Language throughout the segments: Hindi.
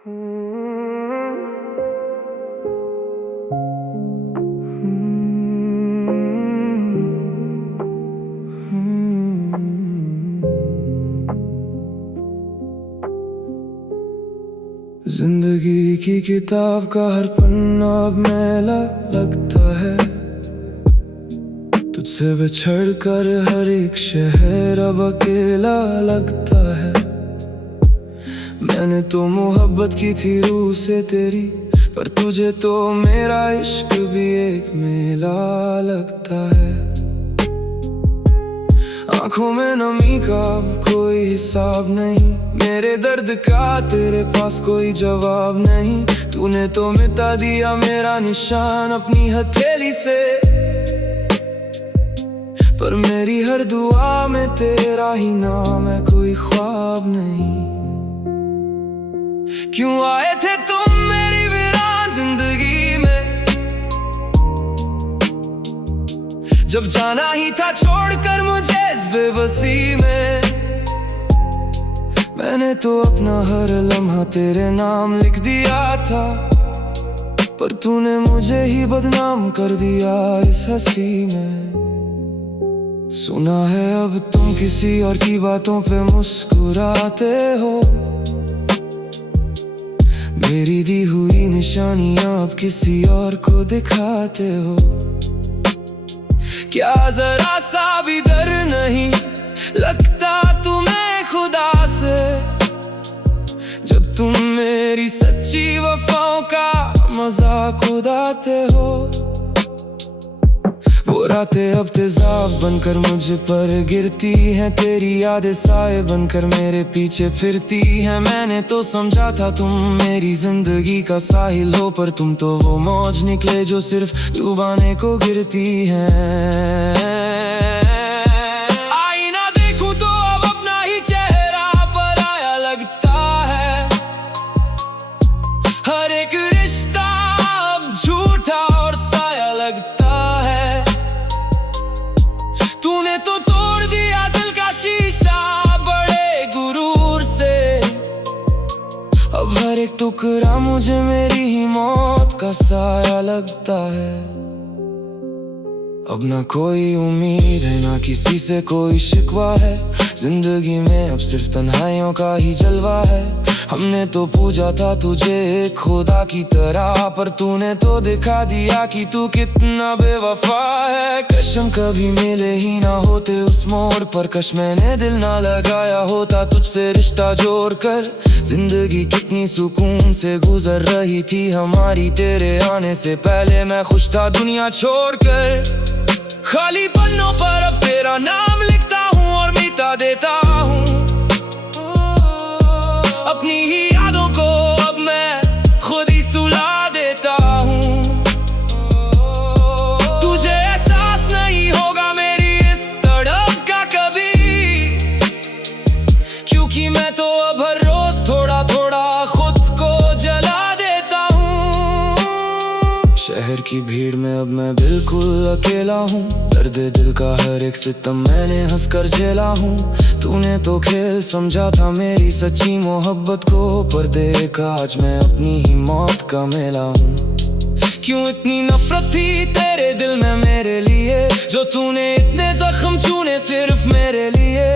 जिंदगी की किताब का हर पन्ना अब मैला लगता है। तुझसे बिछड़ कर हर एक शहर अब अकेला लगता है। मैंने तो मोहब्बत की थी रूह से तेरी, पर तुझे तो मेरा इश्क भी एक मेला लगता है। आंखों में नमी का अब कोई हिसाब नहीं, मेरे दर्द का तेरे पास कोई जवाब नहीं। तूने तो मिटा दिया मेरा निशान अपनी हथेली से, पर मेरी हर दुआ में तेरा ही नाम है, कोई ख्वाब नहीं। क्यों आए थे तुम मेरी वीरान जिंदगी में, जब जाना ही था छोड़कर मुझे इस बेबसी में। मैंने तो अपना हर लम्हा तेरे नाम लिख दिया था, पर तूने मुझे ही बदनाम कर दिया इस हंसी में। सुना है अब तुम किसी और की बातों पे मुस्कुराते हो, मेरी दी हुई निशानियां अब किसी और को दिखाते हो। क्या जरा सा भी डर नहीं लगता तुम्हें खुदा से, जब तुम मेरी सच्ची वफाओं का मजाक उड़ाते हो। वो रातें अब तेजाब बनकर मुझ पर गिरती हैं, तेरी यादें साए बनकर मेरे पीछे फिरती हैं। मैंने तो समझा था तुम मेरी जिंदगी का साहिल हो, पर तुम तो वो मौज निकले जो सिर्फ डुबाने को गिरती हैं। आईना देखूं तो अब अपना ही चेहरा पराया लगता है। हर एक रिश्ता अब झूठा और साया लगता है। तूने तो तोड़ दिया दिल का शीशा बड़े गुरूर से, अब हर एक टुकड़ा मुझे मेरी ही मौत का साया लगता है। अब ना कोई उम्मीद है ना किसी से कोई शिकवा है, जिंदगी में अब सिर्फ तन्हाइयों का ही जलवा है। हमने तो पूजा था तुझे एक खुदा की तरह, पर तूने तो दिखा दिया कि तू कितना बेवफा है। कसम कभी मिले ही ना होते उस मोड़ पर, कश मैंने दिल ना लगाया होता तुझसे रिश्ता जोड़कर। जिंदगी कितनी सुकून से गुजर रही थी हमारी, तेरे आने से पहले मैं खुश था दुनिया छोड़कर। खाली पन्नों पर अब तेरा नाम लिखता हूँ और मिटा देता हूँ अपनी ही यादों को, अब मैं खुद ही सुला देता हूँ। तुझे एहसास नहीं होगा मेरी इस तड़प का कभी, क्योंकि मैं तो अब हर रोज थोड़ा थोड़ा खुद को जला देता हूँ। शहर की भीड़ में अब मैं बिल्कुल अकेला हूँ, दर्द दिल का हर एक सितम मैंने हंसकर झेला हूँ। तूने तो खेल समझा था मेरी सच्ची मोहब्बत को, पर देख आज मैं अपनी ही मौत का मेला हूँ। क्यों इतनी नफरत थी तेरे दिल में मेरे लिए, जो तूने इतने जख्म चुने सिर्फ मेरे लिए।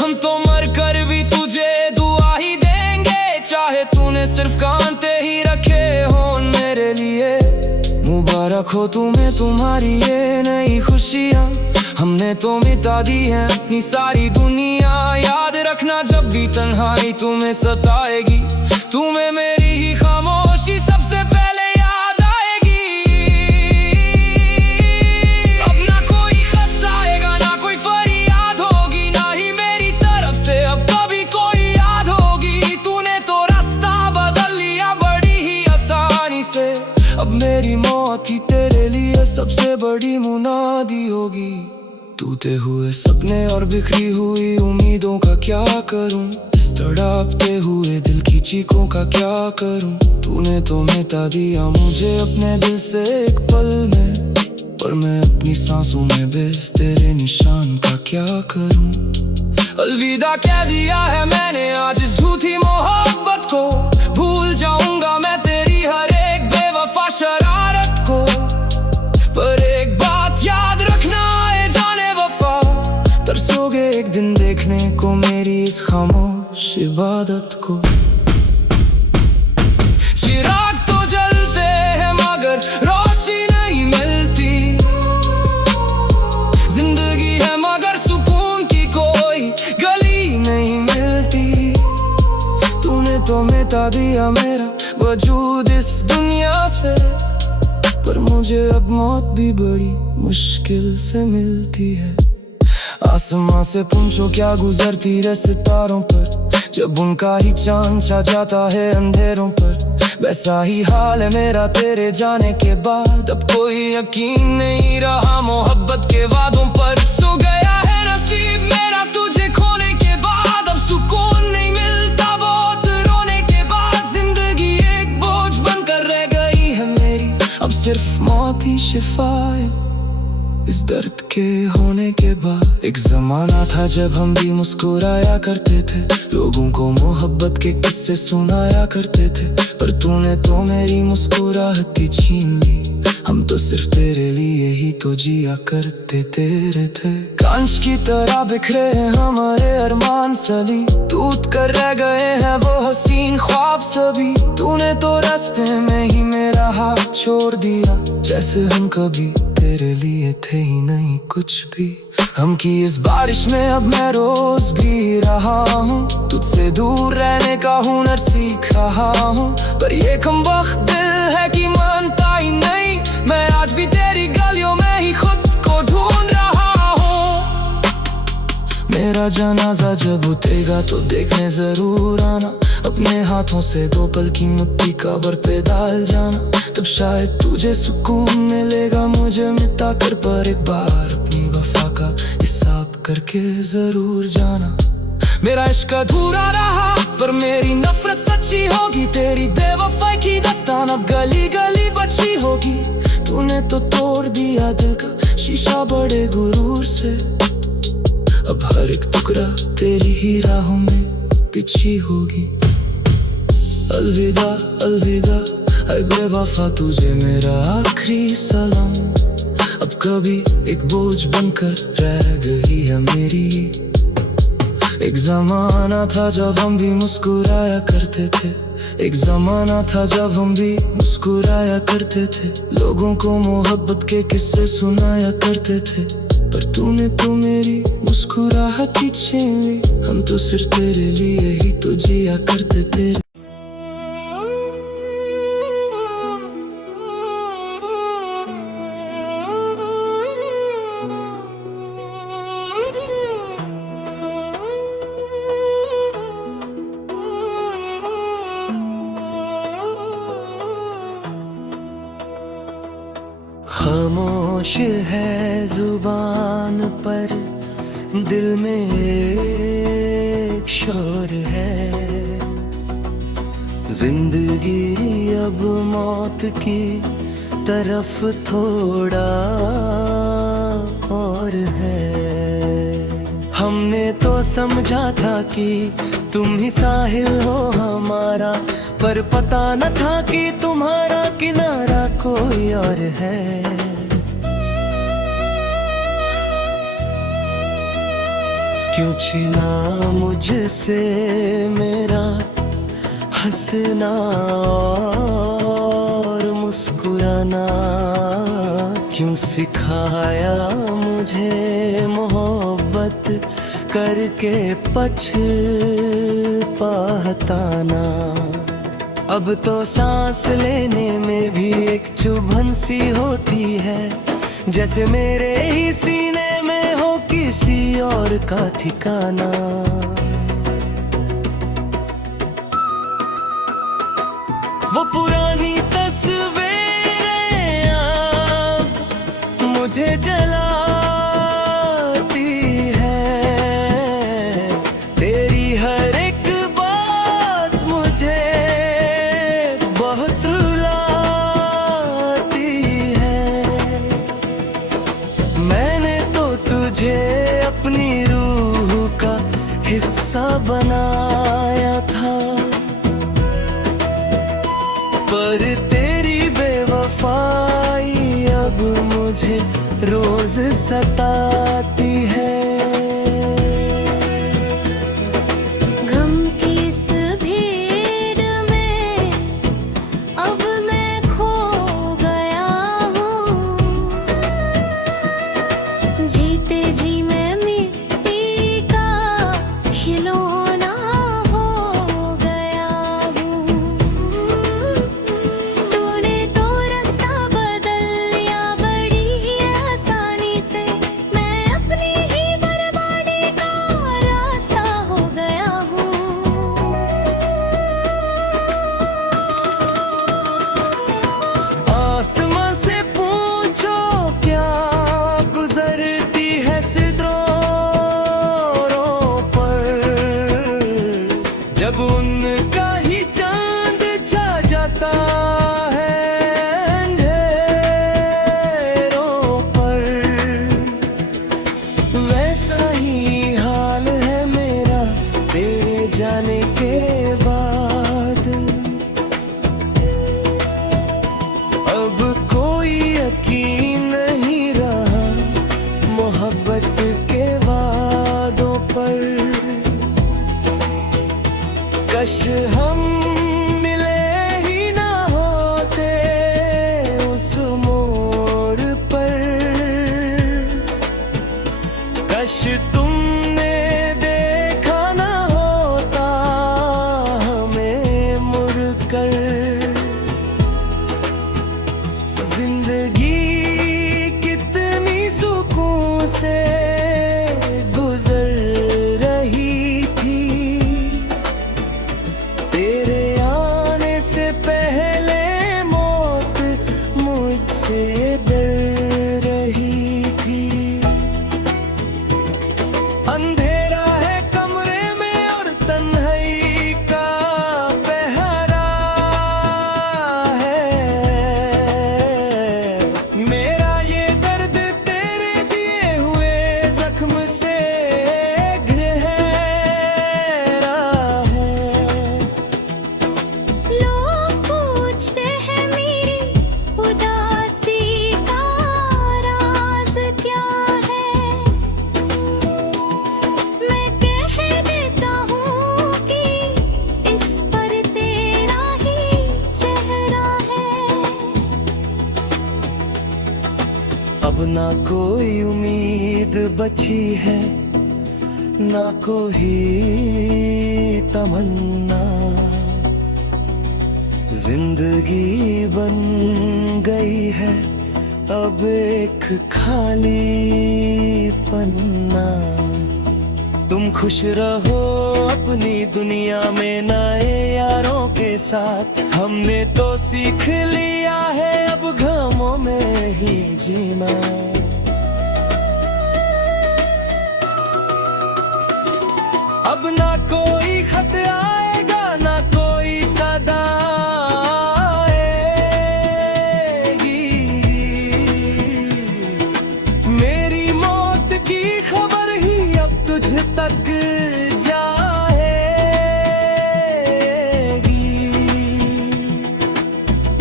हम तो मर कर भी तुझे दुआ ही देंगे, चाहे तूने सिर्फ कांटे ही रखे हो मेरे लिए। मुबारक हो तुम्हें तुम्हारी ये नई खुशियाँ, हमने तो मिटा दी है अपनी सारी दुनिया। याद रखना जब भी तन्हाई तुम्हें सताएगी, तुम्हें मेरी ही खामोशी सबसे पहले याद आएगी। अब ना कोई खत आएगा ना कोई फरियाद होगी, ना ही मेरी तरफ से अब कभी कोई याद होगी। तूने तो रास्ता बदल लिया बड़ी ही आसानी से, अब मेरी मौत ही तेरे लिए सबसे बड़ी मुनादी होगी। टूटे हुए सपने और बिखरी हुई उम्मीदों का क्या करूं, इस तड़पते हुए दिल की चीखों का क्या करूं। तूने तो मिटा दिया मुझे अपने दिल से एक पल में, पर मैं अपनी सांसों में बेस तेरे निशान का क्या करूं। अलविदा कह दिया है मैंने आज इस झूठी मोहब्बत को, भूल जाऊं शरारत को, पर एक बात याद रखना है जाने वफा, तरसोगे एक दिन देखने को मेरी इस खामोश इबादत को। चिराग तो जलते हैं मगर रोशनी नहीं मिलती, जिंदगी है मगर सुकून की कोई गली नहीं मिलती। तूने तो मिटा दिया मेरा वजूद इस दुनिया से, पर मुझे अब मौत भी बड़ी मुश्किल से मिलती है। आसमां से पूछो क्या गुजरती रहे सितारों पर, जब उनका ही चांद छा जाता है अंधेरों पर। वैसा ही हाल है मेरा तेरे जाने के बाद, अब कोई यकीन नहीं रहा मोहब्बत के वादों पर। सो गया है नसीब मेरा तुझे खोने के बाद, अब सुकून नहीं मिलता बहुत रोने के बाद। जिंदगी एक बोझ बनकर रह गई है मेरी, अब सिर्फ मौत ही शिफा है इस दर्द के होने के बाद। एक जमाना था जब हम भी मुस्कुराया करते थे, लोगों को मोहब्बत के किस्से सुनाया करते थे, पर तूने तो मेरी मुस्कुराहट छीन ली। हम तो सिर्फ तेरे लिए ही तो जिया करते तेरे थे। कांच की तरह बिखरे हैं हमारे अरमान सली, टूट कर रह गए हैं वो हसीन ख्वाब सभी। तूने तो रास्ते में ही मेरा हाथ छोड़ दिया, जैसे हम कभी तेरे लिए थे ही नहीं कुछ भी। हम की इस बारिश में अब मैं रोज भी रहा हूँ, तुझसे दूर रहने का हुनर सीख रहा हूँ। पर ये कमबख्त दिल है कि मानता ही नहीं, मैं आज भी तेरी गलियों में ही खुद को ढूंढ रहा हूँ। मेरा जनाजा जब उठेगा तो देखने जरूर आना, अपने हाथों से 2 पल की मिट्टी कब्र पे डाल जाना। तब शायद तुझे सुकून मिलेगा मुझे मिटा कर, पर एक बार अपनी वफा का हिसाब करके जरूर जाना। मेरा इश्क अधूरा रहा पर मेरी नफरत सच्ची होगी, तेरी बेवफाई की दास्तान अब गली गली बची होगी। तूने तो तोड़ दिया दिल का शीशा बड़े गुरूर से, अब हर एक टुकड़ा तेरी ही राहों में बिछी होगी। अलविदा अलविदा ऐ बेवफा तुझे मेरा आखिरी सलाम, अब कभी एक बोझ बनकर रह गई है मेरी। एक जमाना था जब हम भी मुस्कुराया करते थे, एक जमाना था जब हम भी मुस्कुराया करते थे, लोगों को मोहब्बत के किस्से सुनाया करते थे, पर तूने तो मेरी मुस्कुराहट ही छीन ली। हम तो सिर्फ तेरे लिए ही तो जिया करते थे। खामोश है जुबान पर, दिल में एक शोर है। जिंदगी अब मौत की तरफ थोड़ा और है। हमने तो समझा था कि तुम ही साहिल हो हमारा, पर पता न था कि तुम्हारा किनारा कोई और है। क्यों छीना मुझसे मेरा हंसना और मुस्कुराना, क्यों सिखाया मुझे मोहब्बत करके पछताना। अब तो सांस लेने में भी एक चुभन सी होती है, जैसे मेरे ही सीने में हो किसी और का ठिकाना। वो पुरानी तस्वीरें अब मुझे जला अपनी रूह का हिस्सा बनाया था, पर तेरी बेवफाई बेवफाई अब मुझे रोज सताती है। गम की इस भीड़ में अब मैं खो गया हूँ। जीते जी मैं मिट्टी का खिलौना हो गया हूँ। तूने तो रास्ता बदल लिया बड़ी ही आसानी से। मैं अपनी ही बर्बादी का रास्ता हो गया हूँ। आसमां से पूछो क्या गुजरती है सितारों पर, जब उनका ही चांद छा जाता है अंधेरों पर। वैसा ही हाल है मेरा तेरे जाने के बाद। अब कोई यकीन नहीं रहा मोहब्बत के वादों पर। कश हम मिले ही ना होते उस मोड़ पर। कश तुमने देखा ना होता हमें मुड़कर। जिंदगी कितनी सुकून से गुजर रही थी। तेरे आने से पहले मौत मुझसे डर रही थी। अंधेरा है कमरे में और तन्हाई का पहरा है। मेरा ये दर्द तेरे दिए हुए जख्म से गहरा है। लोग पूछते हैं मेरी उदासी का राज क्या है। मैं कह देता हूँ कि इस पर तेरा ही चेहरा है। अब ना कोई उम्मीद बची है ना कोई तमन्ना। जिंदगी बन गई है अब एक खाली पन्ना। तुम खुश रहो अपनी दुनिया में नए यारों के साथ। हमने तो सीख लिया है अब गमों में ही जीना। अब ना कोई खत आएगा ना कोई सदा आएगी। मेरी मौत की खबर ही अब तुझ तक जाएगी।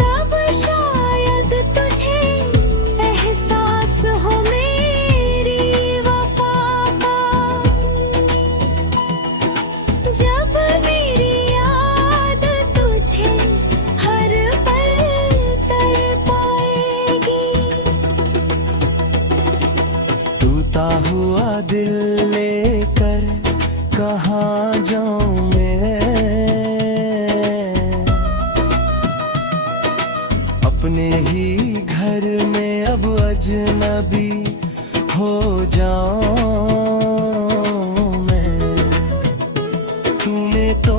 तब शायद तुझे एहसास हो मेरी वफा का। जब मेरी याद तुझे हर पल तड़पाएगी। टूटा हुआ दिल लेकर कहाँ जाऊं मैं। अपने ही घर में अब अजनबी हो जाऊं मैं। तूने तो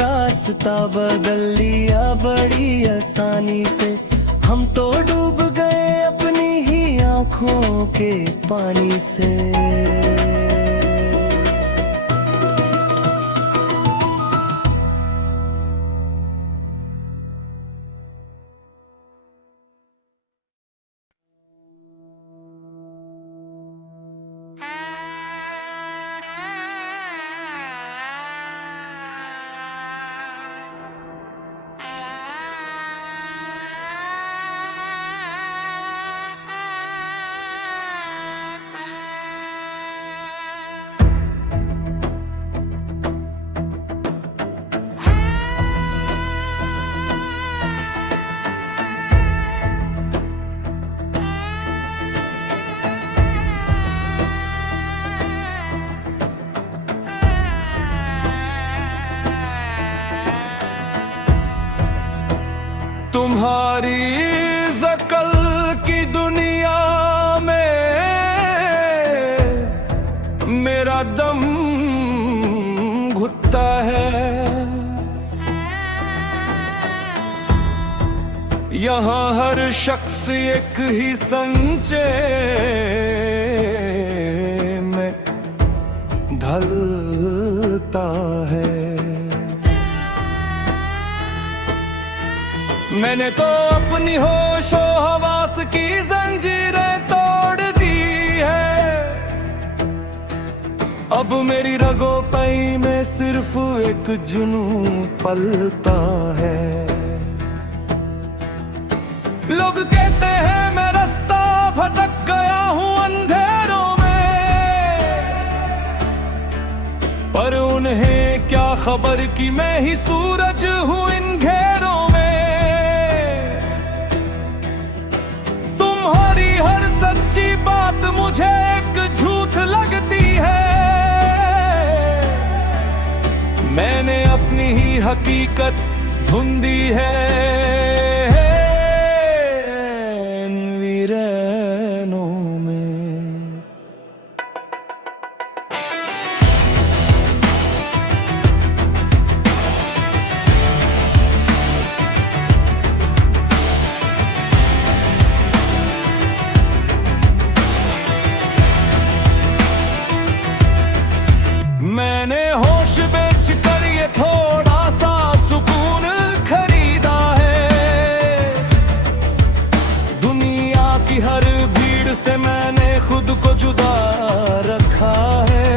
रास्ता बदल लिया बड़ी आसानी से। हम तो डूब गए अपनी ही आंखों के पानी से। तुम्हारी शकल की दुनिया में मेरा दम घुटता है। यहाँ हर शख्स एक ही संचय में ढलता है। मैंने तो अपनी होशो हवास की जंजीरें तोड़ दी है। अब मेरी रगों पई में सिर्फ एक जुनून पलता है। लोग कहते हैं मैं रास्ता भटक गया हूँ अंधेरों में, पर उन्हें क्या खबर कि मैं ही सूरज हूँ इन घेरों में। तुम्हारी हर सच्ची बात मुझे एक झूठ लगती है। मैंने अपनी ही हकीकत ढूंढी है इन वीरानों में। मैंने होश बेच कर ये थोड़ा सा सुकून खरीदा है। दुनिया की हर भीड़ से मैंने खुद को जुदा रखा है।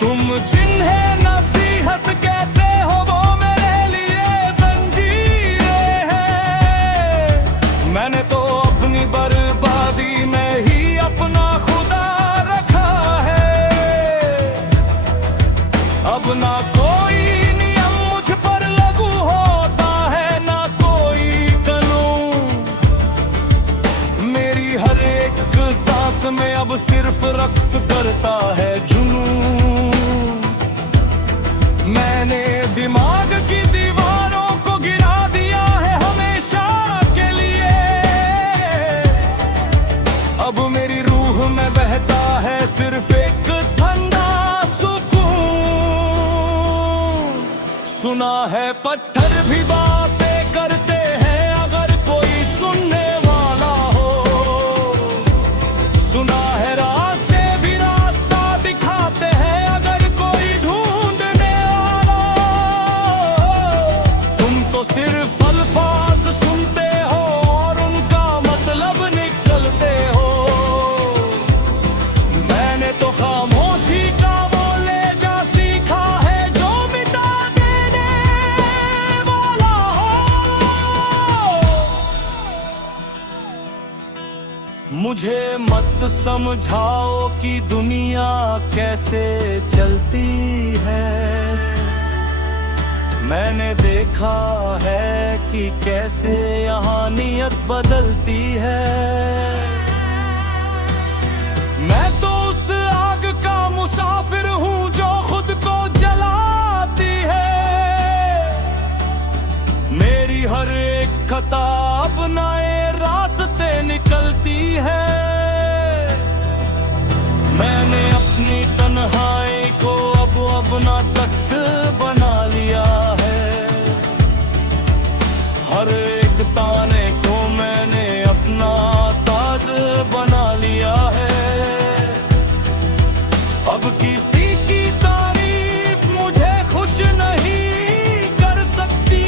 तुम जिन्हें नसीहत कहते हो वो मेरे लिए जंजीरें हैं। मैंने तो अपनी बर्बादी में ही अपना खुदा रखा है। अब ना कोई नियम मुझ पर लागू होता है, ना कोई कानून। मेरी हर एक सांस में अब सिर्फ रक्स करता है जुनून। मैंने दिमाग की दीवारों को गिरा दिया है हमेशा के लिए। अब मेरी रूह में बहता है सिर्फ एक ठंडा सुकून। सुना है पत्थर भी बातें करते हैं अगर कोई सुनने वाला हो। सुना है रास्ते भी रास्ता दिखाते हैं अगर कोई ढूंढने वाला हो। तुम तो सिर्फ अल्फाज सुनते हो और उनका मतलब निकलते हो। मैंने तो खामोशी का वो लहजा सीखा है जो मिटा देने वाला हो। मुझे मत समझाओ कि दुनिया कैसे चलती है। मैंने देखा है कि कैसे यहाँ नियत बदलती है। मैं तो उस आग का मुसाफिर हूँ जो खुद को जलाती है। मेरी हर एक खता अब नए रास्ते निकलती है। मैंने अपनी तन्हाई को अब अपना तख्त बना लिया है। हर एक ताने को मैंने अपना ताज बना लिया है। अब किसी की तारीफ मुझे खुश नहीं कर सकती।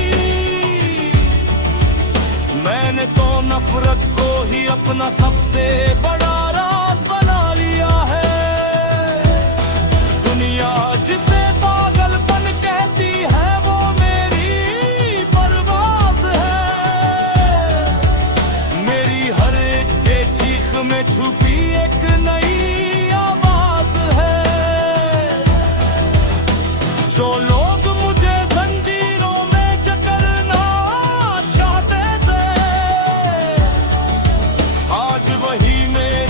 मैंने तो नफरत को ही अपना सबसे बड़ा राज बना लिया है। दुनिया जिसे पागलपन कहती है वो मेरी परवाज़ है। मेरी हर एक चीख में छुपी एक नई आवाज है। जो लोग मुझे जंजीरों में जकड़ना चाहते थे आज वही मेरे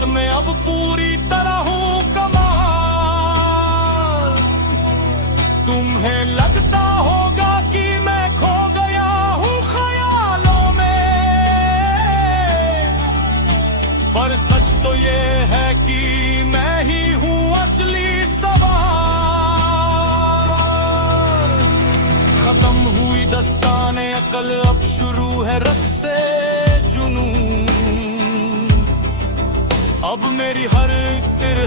मोहब्बत में अब पूरी तरह हूँ कमाल। तुम्हें लगता होगा कि मैं खो गया हूँ ख्यालों में, पर सच तो ये है कि मैं ही हूँ असली सवाल। खत्म हुई दस्ताने अकल, अब शुरू है रक़्से जुनून। अब मेरी हर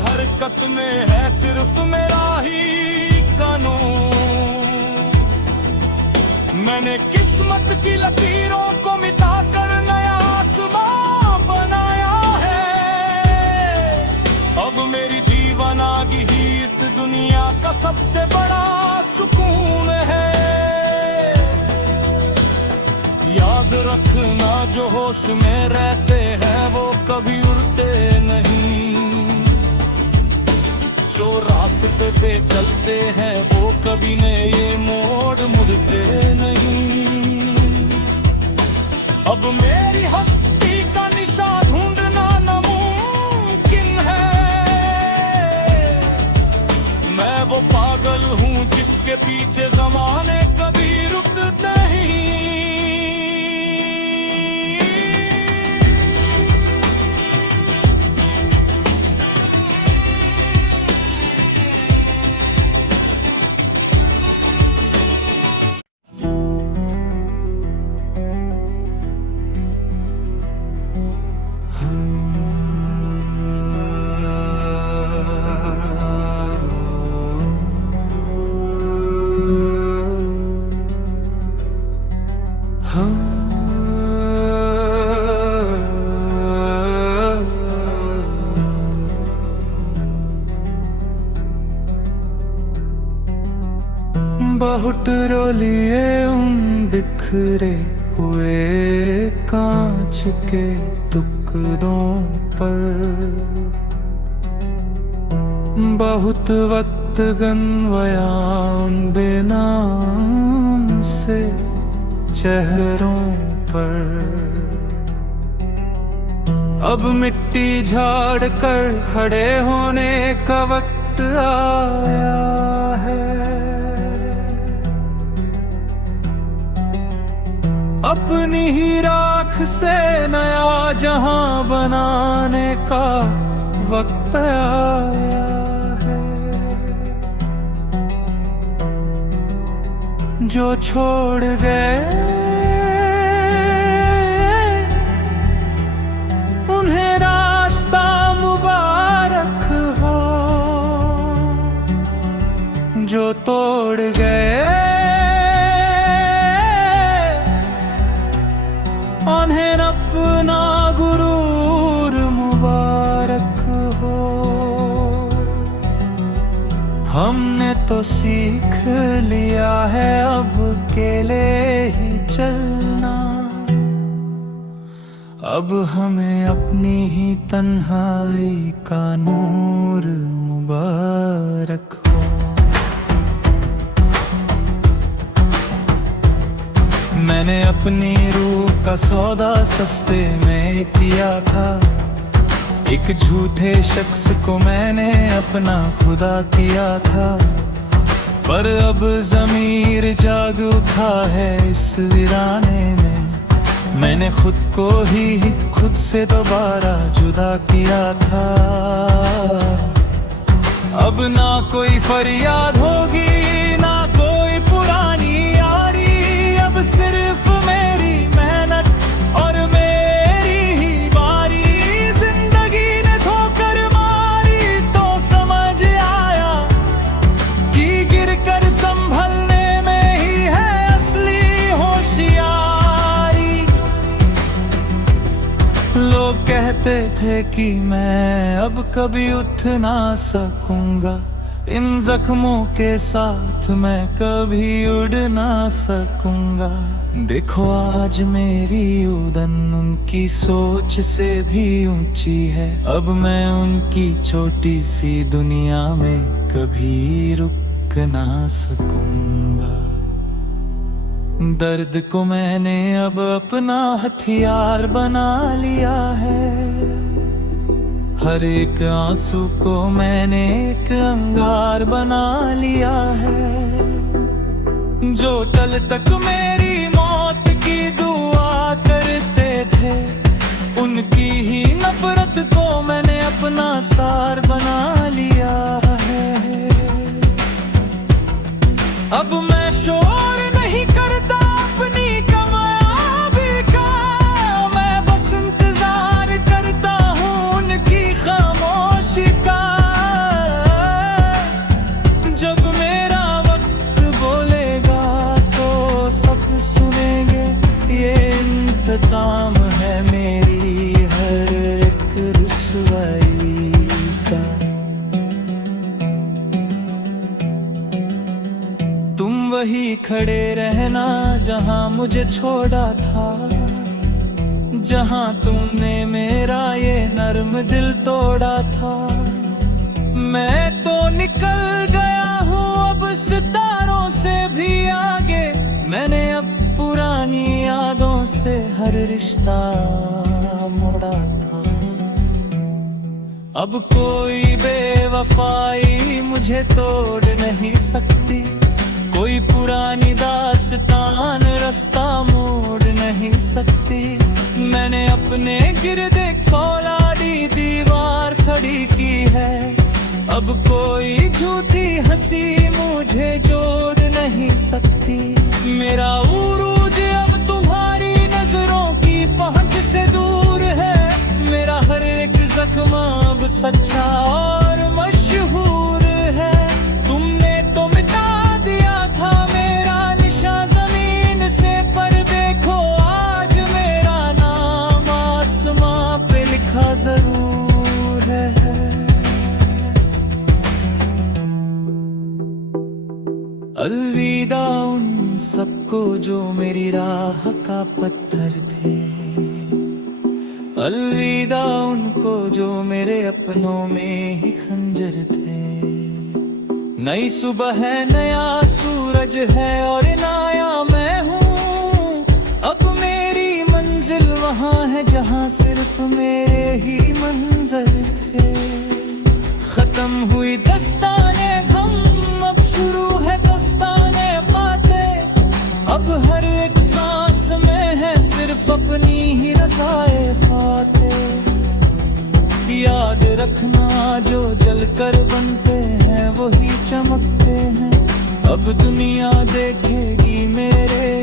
हरकत में है सिर्फ मेरा ही कानून। मैंने किस्मत की लकीरों को मिटाकर नया आसमां बनाया है। अब मेरी दीवानागी ही इस दुनिया का सबसे बड़ा सुकून है। याद रखना जो होश में रहते हैं वो कभी उड़ते नहीं, जो रास्ते पे चलते हैं वो कभी नए मोड़ मुड़ते नहीं। अब मेरी हस्ती का निशा ढूंढना नामुमकिन है। मैं वो पागल हूँ जिसके पीछे ज़माने कभी रुकते नहीं। बहुत रो लिए बिखरे हुए कांच के टुकड़ों पर, बहुत वक्त गनवया उन बेनाम से चेहरों पर। अब मिट्टी झाड़ कर खड़े होने का वक्त आया है। अपनी ही राख से नया जहां बनाने का वक्त आया है। जो छोड़ गए उन्हें रास्ता मुबारक हो, जो तोड़ गए उन्हें अपना गुरूर मुबारक हो। हमने तो सीख लिया है अब अकेले ही चलना। अब हमें अपनी ही तन्हाई का नूर मुबारक हो। मैंने अपनी रूह का सौदा सस्ते में किया था। एक झूठे शख्स को मैंने अपना खुदा किया था, पर अब ज़मीर जाग उठा है इस वीराने में। मैंने खुद को ही खुद से दोबारा जुदा किया था। अब ना कोई फरियाद होगी ना कोई पुरानी यारी। अब सिर्फ मेरी मेहनत और मेरी ही बारी। जिंदगी ने ठोकर मारी तो समझ आया कि गिरकर संभलने में ही है असली होशियारी। लोग कहते थे कि मैं अब कभी उठ ना सकूंगा, इन जख्मों के साथ मैं कभी उड़ ना सकूंगा। देखो आज मेरी उड़न उनकी सोच से भी ऊंची है। अब मैं उनकी छोटी सी दुनिया में कभी रुक ना सकूंगा। दर्द को मैंने अब अपना हथियार बना लिया है। हर एक आंसू को मैंने एक अंगार बना लिया है। जो टल तक मेरी मौत की दुआ करते थे, उनकी ही नफरत को मैंने अपना सार बना लिया है। अब मैं शोर नहीं करता अपनी कामयाबी का, मैं बस इंतजार करता हूँ उनकी खामोशी का। जब मेरा वक्त बोलेगा तो सब सुनेंगे, ये इंतकाम है मेरी हर एक रुसवाई का। तुम वही खड़े रहना जहां मुझे छोड़ा था, जहां तुमने मेरा ये नर्म दिल तोड़ा था। मैं तो निकल गया हूँ अब सितारों से भी आगे, मैंने अब पुरानी यादों से हर रिश्ता मोड़ा था। अब कोई बेवफाई मुझे तोड़ नहीं सकती, कोई पुरानी दास्तान रास्ता मोड़ नहीं सकती। मैंने अपने गिर्द एक फौलादी दीवार खड़ी की है, अब कोई झूठी हंसी मुझे जोड़ नहीं सकती। मेरा उरूज अब तुम्हारी नजरों की पहुंच से दूर है, मेरा हर एक जख्म अब सच्चा और मशहूर है। तुमने तो मिटा दिया था मेरा निशान जमीन से, पर देखो आज मेरा नाम आसमां पे लिखा जरूर है। अलविदा उन सबको जो मेरी राह का पत्थर थे, अलविदा उनको जो मेरे अपनों में ही खंजर थे। नई सुबह है, नया सूरज है और नया मैं हूँ। अब मेरी मंजिल वहाँ है जहाँ सिर्फ मेरे ही मंजर थे। खत्म हुई दस्ताने गम, अब शुरू है दस्ताने फाते। अब हर एक सांस में है सिर्फ अपनी ही रज़ाए फाते। याद रखना जो जलकर बनते हैं वही चमकते हैं, अब दुनिया देखेगी मेरे